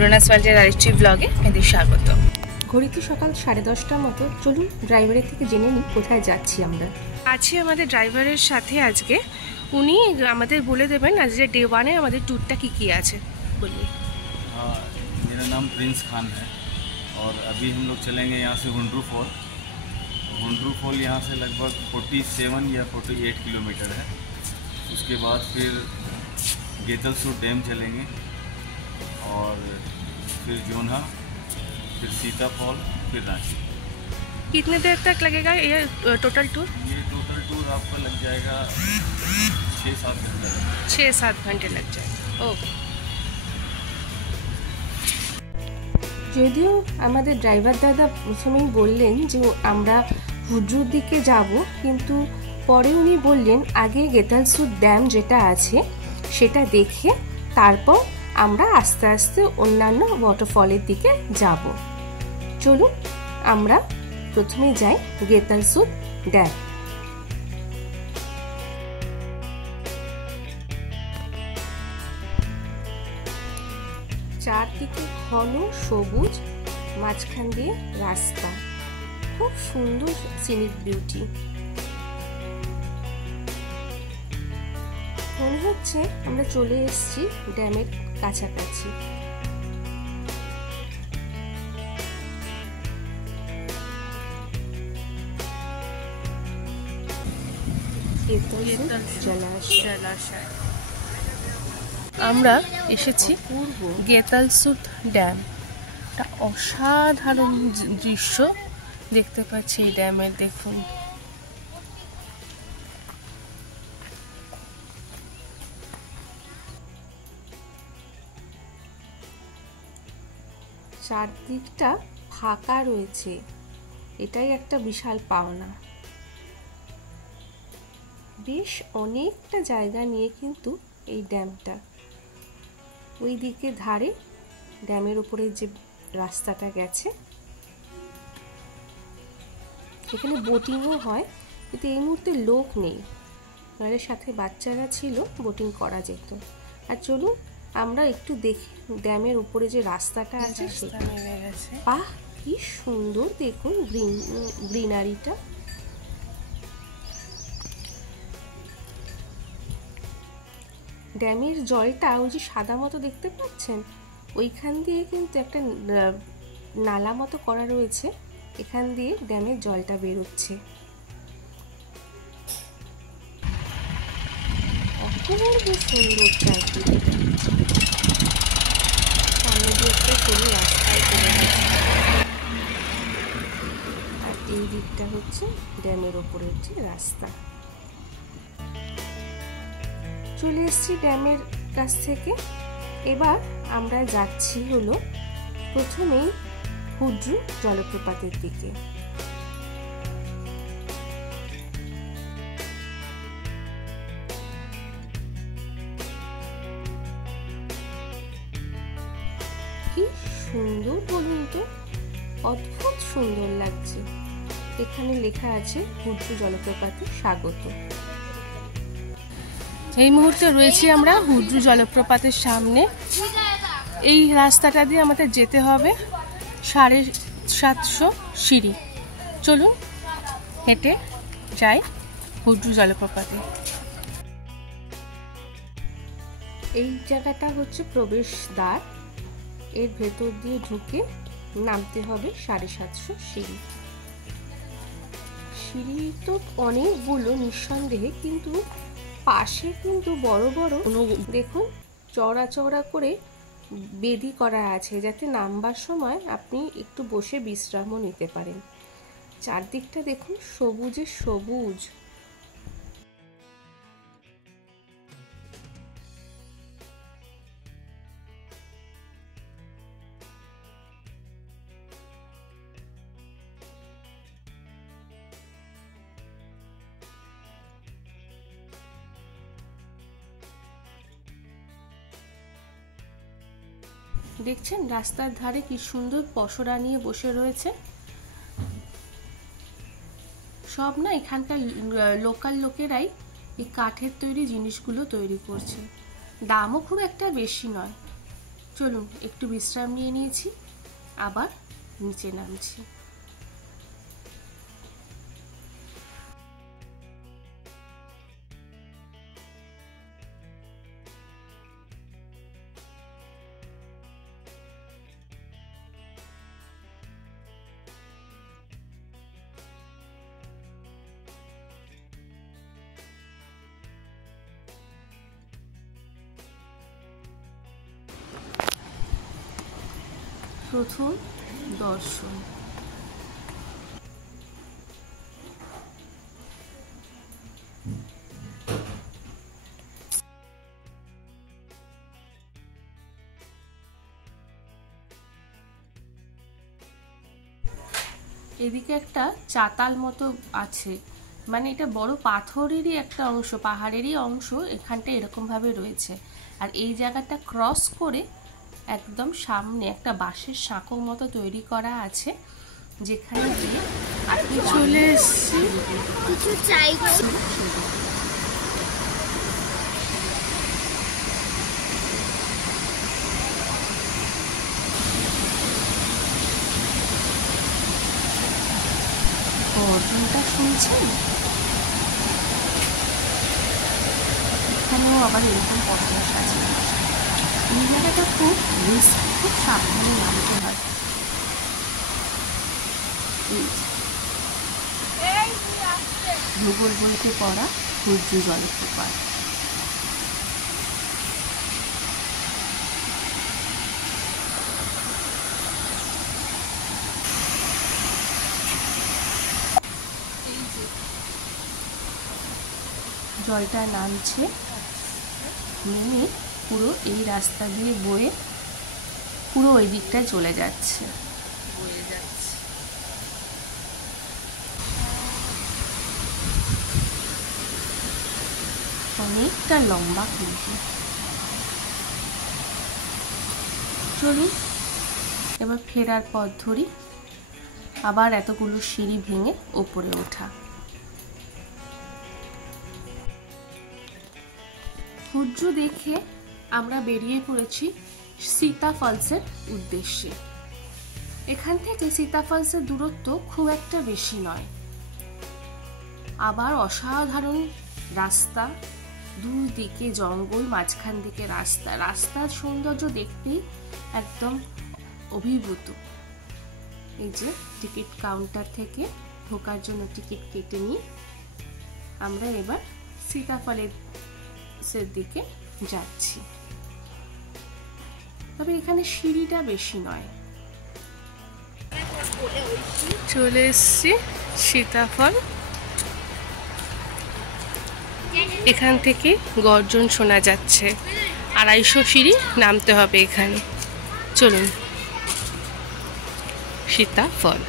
রোনাস ওয়ার্ল্ডের আরেকটি ব্লগে আপনাদের স্বাগত। ঘড়িতে সকাল 10:30টার মতো। চলুন ড্রাইভারের থেকে জেনে নিই কোথায় যাচ্ছি আমরা। আছি আমাদের ড্রাইভারের সাথে আজকে। উনি আমাদের বলে দেবেন আজকে डे 1 আমাদের ট্যুরটা কি কি আছে। বলিए। मेरा नाम प्रिंस खान है और अभी हम लोग चलेंगे यहाँ से हुंड्रू फॉल। हुंड्रू फॉल यहाँ से लगभग 47 या 48 किलोमीटर है। उसके बाद फिर गेतलसूर डैम चलेंगे और फिर जोन्हा, फिर सीता फॉल, फिर रांची। कितने देर तक लगेगा ये टोटल टूर? ये टोटल टूर आपका लग जाएगा 6-7 घंटे। 6-7 घंटे लग जाएगा। ओके। যদিও আমাদের ড্রাইভার দাদা প্রথমেই বললেন যে আমরা হুড্রুর দিকে যাব, কিন্তু পরে উনি বললেন আগে গেতালসুর ড্যাম যেটা আছে সেটা দেখে তারপর আমরা আস্তে আস্তে অন্যান্য ওয়াটারফলের দিকে যাব। চলুন আমরা প্রথমে যাই গেতালসুর ড্যাম। চারদিকে ঘন সবুজ, মাঝখান দিয়ে রাস্তা, খুব সুন্দর সিনিক বিউটি। মনে হচ্ছে আমরা চলে এসেছি ড্যামের কাছাকাছি। জলাশয়। আমরা এসেছি গেতালসুর ড্যাম। একটা অসাধারণ দৃশ্য দেখতে পাচ্ছি এই ড্যামের। দেখুন, চারদিকটা ফাঁকা রয়েছে, এটাই একটা বিশাল পাওনা। বেশ অনেকটা জায়গা নিয়ে কিন্তু এই ড্যামটা। ওই দিকে ধারে ড্যামের উপরে যে রাস্তাটা গেছে, এখানে বোটিংও হয়, কিন্তু এই মুহূর্তে লোক নেই। আমাদের সাথে বাচ্চারা ছিল, বোটিং করা যেত। আর চলুন আমরা একটু দেখি ড্যামের উপরে যে রাস্তাটা আছে সেটা। বাহ, কি সুন্দর! দেখুন গ্রিনারিটা। ড্যামের জলটা ওই যে সাদা মতো দেখতে পাচ্ছেন, ওইখান দিয়ে কিন্তু একটা নালা মতো করা রয়েছে, এখান দিয়ে ড্যামের জলটা বেরোচ্ছে। অপূর্ব সুন্দর চারদিকে। সামনে দিয়ে একটা সরু রাস্তায় চলে গেছে, আর এই দিকটা হচ্ছে ড্যামের ওপরের যে রাস্তা। চলে এসেছি ড্যামের কাছ থেকে। এবার আমরা যাচ্ছি হলো প্রথমেই হুড্রু জলপ্রপাতের দিকে। কি সুন্দর বলুন তো, অদ্ভুত সুন্দর লাগছে। এখানে লেখা আছে হুড্রু জলপ্রপাতে স্বাগত। এই মুহূর্তে রয়েছি আমরা হুড্রু জলপ্রপাতের সামনে। এই রাস্তাটা দিয়ে আমাদের যেতে হবে 750 সিঁড়ি। চলুন হেঁটে যাই হুড্রু জলপ্রপাতে। এই জায়গাটা হচ্ছে প্রবেশদ্বার, এর ভেতর দিয়ে ঢুকে নামতে হবে 750 সিঁড়ি। সিঁড়ি তো অনেকগুলো নিঃসন্দেহে, কিন্তু পাশে কিন্তু বড় বড় দেখুন চওড়া চওড়া করে বেদি করা আছে, যাতে নামবার সময় আপনি একটু বসে বিশ্রামও নিতে পারেন। চারদিকটা দেখুন সবুজে সবুজ। দেখছেন রাস্তার ধারে কি সুন্দর পসরা নিয়ে বসে রয়েছে। সব না এখানকার লোকাল লোকেরাই এই কাঠের তৈরি জিনিসগুলো তৈরি করছে। দামও খুব একটা বেশি নয়। চলুন একটু বিশ্রাম নিয়ে নিয়েছি, আবার নিচে নামছি। প্রথম দর্শন। এদিকে একটা চাতাল মতো আছে, মানে এটা বড় পাথরেরই একটা অংশ, পাহাড়েরই অংশ, এখানটা এরকম ভাবে রয়েছে। আর এই জায়গাটা ক্রস করে একদম সামনে একটা বাঁশের সাঁকো মতো তৈরি করা আছে, যেখানে গিয়ে আপনি চলে এসছি। কিছু চাই গর্জনটা শুনছেন? এখানেও আবার এরকম পথরা সাজানো আছে। এই জায়গাটা খুব রিস্ক, খুব সাবধানে নামতে হয়। ভূগোল বইতে পড়া সূর্য জলপ্রপাত। জলটা নামছে, নেমে পুরো এই রাস্তা দিয়ে বয়ে পুরো ওই দিকটায় চলে যাচ্ছে। অনেকটা লম্বা কিন্তু। চলুন এবার ফেরার পথ ধরি, আবার এতগুলো সিঁড়ি ভেঙে ওপরে ওঠা। সূর্য দেখে আমরা বেরিয়ে পড়েছি সীতা ফলসের উদ্দেশ্যে। এখান থেকে সীতা ফলসের দূরত্ব খুব একটা বেশি নয়। আবার অসাধারণ রাস্তা, দুদিকে জঙ্গল, মাঝখান দিকে রাস্তা। রাস্তার সৌন্দর্য দেখতেই একদম অভিভূত। এই যে টিকিট কাউন্টার থেকে ঢোকার জন্য টিকিট কেটে নিই আমরা এবার সীতাফলের দিকে যাচ্ছি। তবে এখানে সিঁড়িটা বেশি নয়। চলে এসছি সীতাফল। এখান থেকে গর্জন শোনা যাচ্ছে। 250 সিঁড়ি নামতে হবে এখানে। চলুন সীতাফল।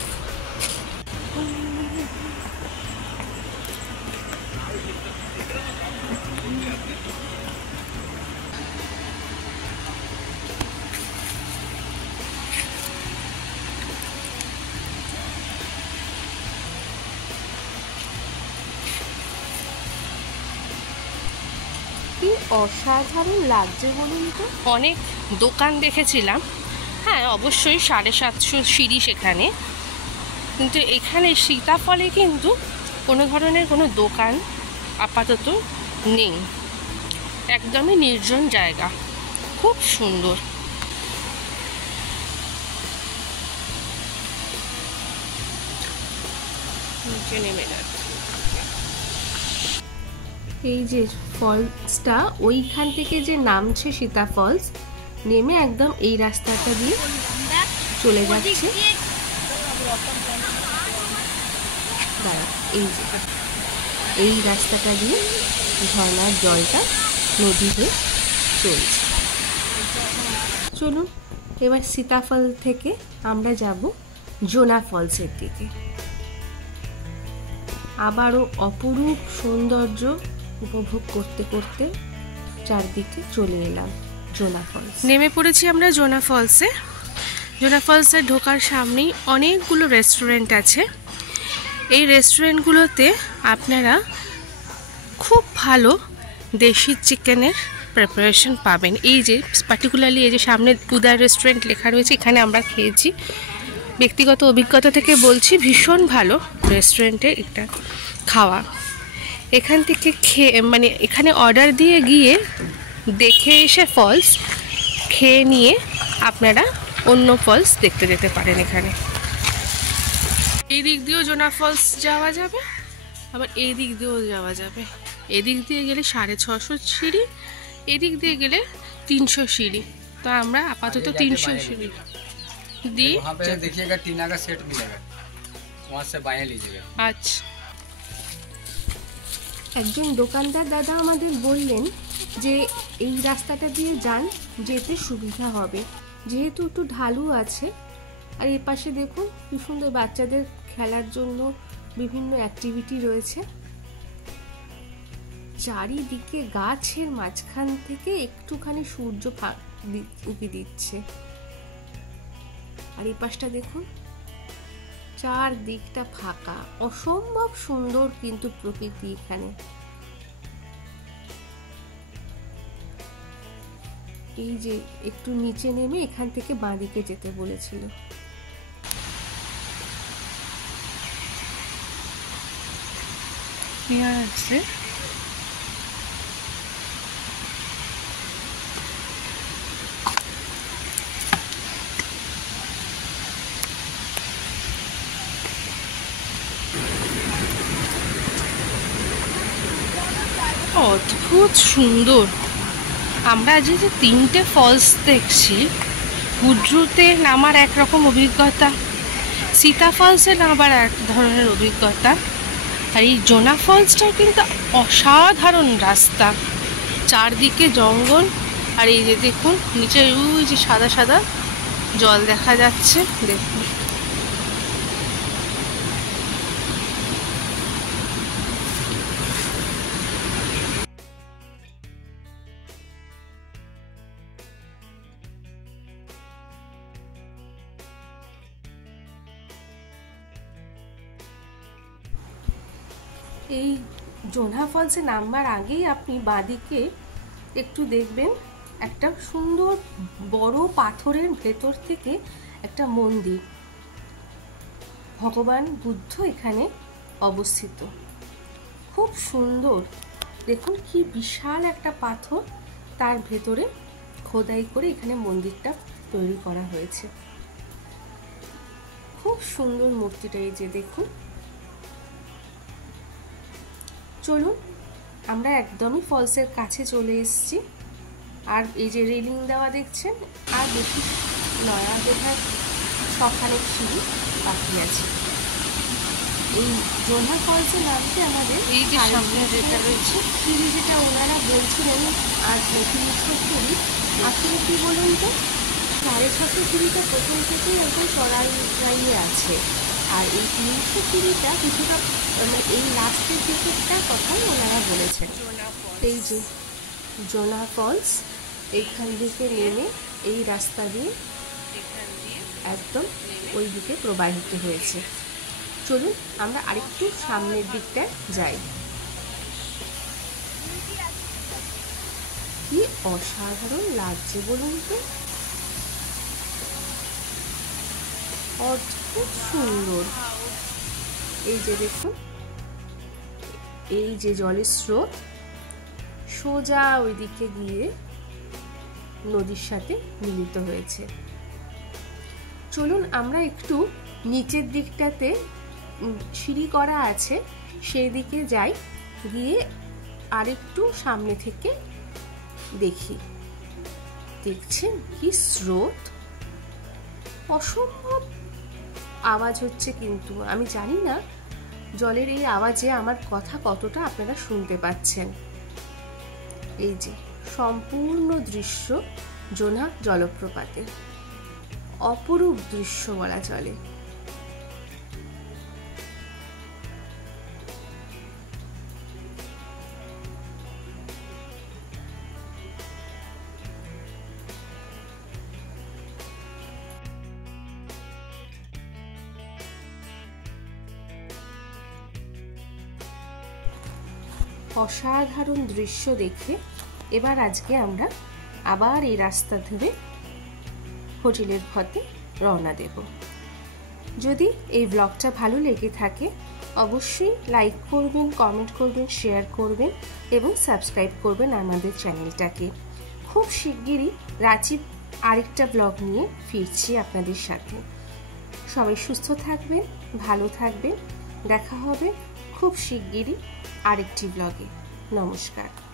কি অসাধারণ লাগছে বলুন তো। অনেক দোকান দেখেছিলাম, হ্যাঁ অবশ্যই 750 সিঁড়ি সেখানে, কিন্তু এখানে সীতাফলে কিন্তু কোনো ধরনের কোনো দোকান আপাতত নেই। একদমই নির্জন জায়গা, খুব সুন্দর। নিচে নেমে যাচ্ছে। এই যে ফলসটা ওইখান থেকে যে নামছে সীতা ফলস, নেমে একদম এই রাস্তাটা দিয়ে চলে যাচ্ছে। এই যে এই রাস্তাটা দিয়ে ঝর্ণার জলটা নদী হয়ে চলছে। চলুন এবার সীতাফল থেকে আমরা যাব জোনা ফলসের দিকে। আবারও অপরূপ সৌন্দর্য উপভোগ করতে করতে চারদিকে চলে এলাম জোনা ফলস। নেমে পড়েছি আমরা জোনা ফলসে। জোনা ফলসে ঢোকার সামনেই অনেকগুলো রেস্টুরেন্ট আছে। এই রেস্টুরেন্টগুলোতে আপনারা খুব ভালো দেশি চিকেনের প্রিপারেশন পাবেন। এই যে পার্টিকুলারলি এই যে সামনে উদয় রেস্টুরেন্ট লেখা রয়েছে, এখানে আমরা খেয়েছি। ব্যক্তিগত অভিজ্ঞতা থেকে বলছি, ভীষণ ভালো রেস্টুরেন্টে এটা খাওয়া। এখান থেকে মানে এখানে অর্ডার দিয়ে গিয়ে দেখে এসে ফলস খেয়ে নিয়ে আপনারা অন্য ফলস দেখতে যেতে পারেন। এখানে এই দিক দিয়েও জোনা ফলস যাওয়া যাবে, আবার এই দিক দিয়েও যাওয়া যাবে। এদিক দিয়ে গেলে 650 সিঁড়ি, এদিক দিয়ে গেলে 300 সিঁড়ি। তো আমরা আপাতত 300 সিঁড়ি দিয়ে देखिएगा टीना का सेट मिलेगा, वहाँ से बाएं लीजिएगा। আচ্ছা, একজন দোকানদার দাদা আমাদের বললেন যে এই রাস্তাটা দিয়ে যান, যেতে সুবিধা হবে, যেহেতু একটু ঢালু আছে। আর এর পাশে দেখুন কি সুন্দর বাচ্চাদের খেলার জন্য বিভিন্ন অ্যাক্টিভিটি রয়েছে। চারিদিকে গাছের মাঝখান থেকে একটুখানি সূর্য উঁকি দিচ্ছে। আর এই পাশটা দেখুন, চারদিকটা ফাঁকা, অসম্ভব সুন্দর কিন্তু প্রকৃতি এখানে। এই যে একটু নিচে নেমে এখান থেকে বাঁদিকে যেতে বলেছিল। আছে অদ্ভুত সুন্দর। আমরা যে 3টে ফলস দেখছি, হুড্রুতে নামার একরকম অভিজ্ঞতা, সীতা ফলসে নামার এক ধরনের অভিজ্ঞতা, আর এই জোনা ফলসটাও কিন্তু অসাধারণ রাস্তা, চারদিকে জঙ্গল। আর এই যে দেখুন নিচে ওই যে সাদা সাদা জল দেখা যাচ্ছে, দেখুন। এই জোনা ফলসে নামবার আগেই আপনি বাঁদিকে একটু দেখবেন একটা সুন্দর বড় পাথরের ভেতর থেকে একটা মন্দির, ভগবান বুদ্ধ এখানে অবস্থিত, খুব সুন্দর। দেখুন কি বিশাল একটা পাথর, তার ভেতরে খোদাই করে এখানে মন্দিরটা তৈরি করা হয়েছে। খুব সুন্দর মূর্তিটা, এই যে দেখুন। চলুন, আমরা একদমই ফলসের কাছে চলে এসেছি। আর এই যে রেলিং দেওয়া দেখছেন, আর বেশি নয়, আর বোধহয় 6খানেক সিঁড়ি বাকি আছে। এই জোনা ফলসে নামতে আমাদের এই যে সামনে যেটা রয়েছে সিঁড়ি, যেটা ওনারা বলছিলেন আর 300 সিঁড়ি, আসলে কি বলুন তো, 650 সিঁড়িটা প্রথম থেকেই একদম চড়াইয়ে আছে। আর এই 300 সিঁড়িটা কিছুটা মানে এই লাস্টের দিকেরটার কথাই ওনারা বলেছেন। এই যে জোনা ফলস, এইখান থেকে নেমে এই রাস্তা দিয়ে একদম ওই দিকে প্রবাহিত হয়েছে। চলুন আমরা আরেকটু সামনের দিকটায় যাই। কি অসাধারণ লাগছে বলুন তো, অদ্ভুত সুন্দর। এই যে দেখুন, এই যে জলের স্রোত সোজা ওইদিকে গিয়ে নদীর সাথে মিলিত হয়েছে। চলুন আমরা একটু নিচের দিকটাতে সিঁড়ি করা আছে সেই দিকে যাই, গিয়ে আরেকটু সামনে থেকে দেখি। দেখছেন কি স্রোত, অসম্ভব আওয়াজ হচ্ছে, কিন্তু আমি জানি না জলের এই আওয়াজে আমার কথা কতটা আপনারা শুনতে পাচ্ছেন। এই যে সম্পূর্ণ দৃশ্য জোনা জলপ্রপাতের, অপরূপ দৃশ্য বলা চলে। অসাধারণ দৃশ্য দেখে এবার আজকে আমরা আবার এই রাস্তা ধরে হোটেলের পথে রওনা দেব। যদি এই ব্লগটা ভালো লেগে থাকে অবশ্যই লাইক করবেন, কমেন্ট করবেন, শেয়ার করবেন এবং সাবস্ক্রাইব করবেন আমাদের চ্যানেলটাকে। খুব শিগগিরই রাঁচির আরেকটা ব্লগ নিয়ে ফিরছি আপনাদের সাথে। সবাই সুস্থ থাকবেন, ভালো থাকবেন। দেখা হবে খুব শিগগিরই আরেকটি ব্লগে। নমস্কার।